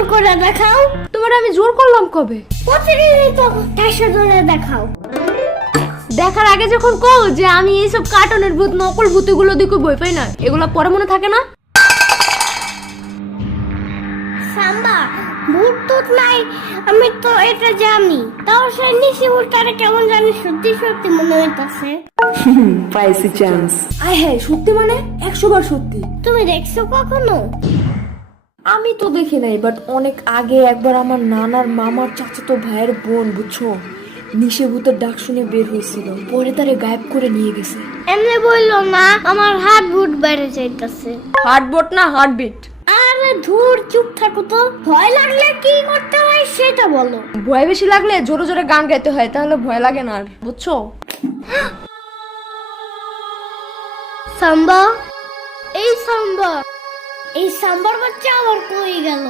জোর করে দেখাও। তোমার আমি জোর করলাম কবে? প্রতিদিনই তো ঠাসা ধরে দেখাও। দেখার আগে যখন কও যে আমি এইসব কার্টুনের ভূত নকল ভূতগুলো দেখে ভয় পাই না, এগুলো পরে মনে থাকে না? সাম্বা, ভূত টুত নাই, আমি তো এটা জানি। তাও সে নিশি ভূতটারে কেমন জানি সত্যি সত্যি মনে হইতাছে। পাইছি চান্স। আয় হ্যাঁ, সত্যি মানে 100 বার সত্যি। তুমি দেখছো কখনো? আমি তো দেখি নাই, বাট অনেক আগে একবার আমার নানার মামার চাচাতো ভাইয়ের বোন, বুঝছো, নিশে ভূতের ডাক শুনে বের হয়েছিল, পরে তারে গায়েব করে নিয়ে গেছে। এমনি বললো না, আমার হার্ট বুট বেড়ে যাইতাছে। হার্টবিট না হার্টবিট। আরে ধুর, চুপ থাকো তো। ভয় লাগলে কি করতে হয় সেটা বলো। ভয় বেশি লাগলে জোরে জোরে গান গাইতে হয়, তাহলে ভয় লাগে না আর, বুঝছো? সাম্বা, এই সাম্বা, এই সাম্বার বাচ্চা আবার কই গেল?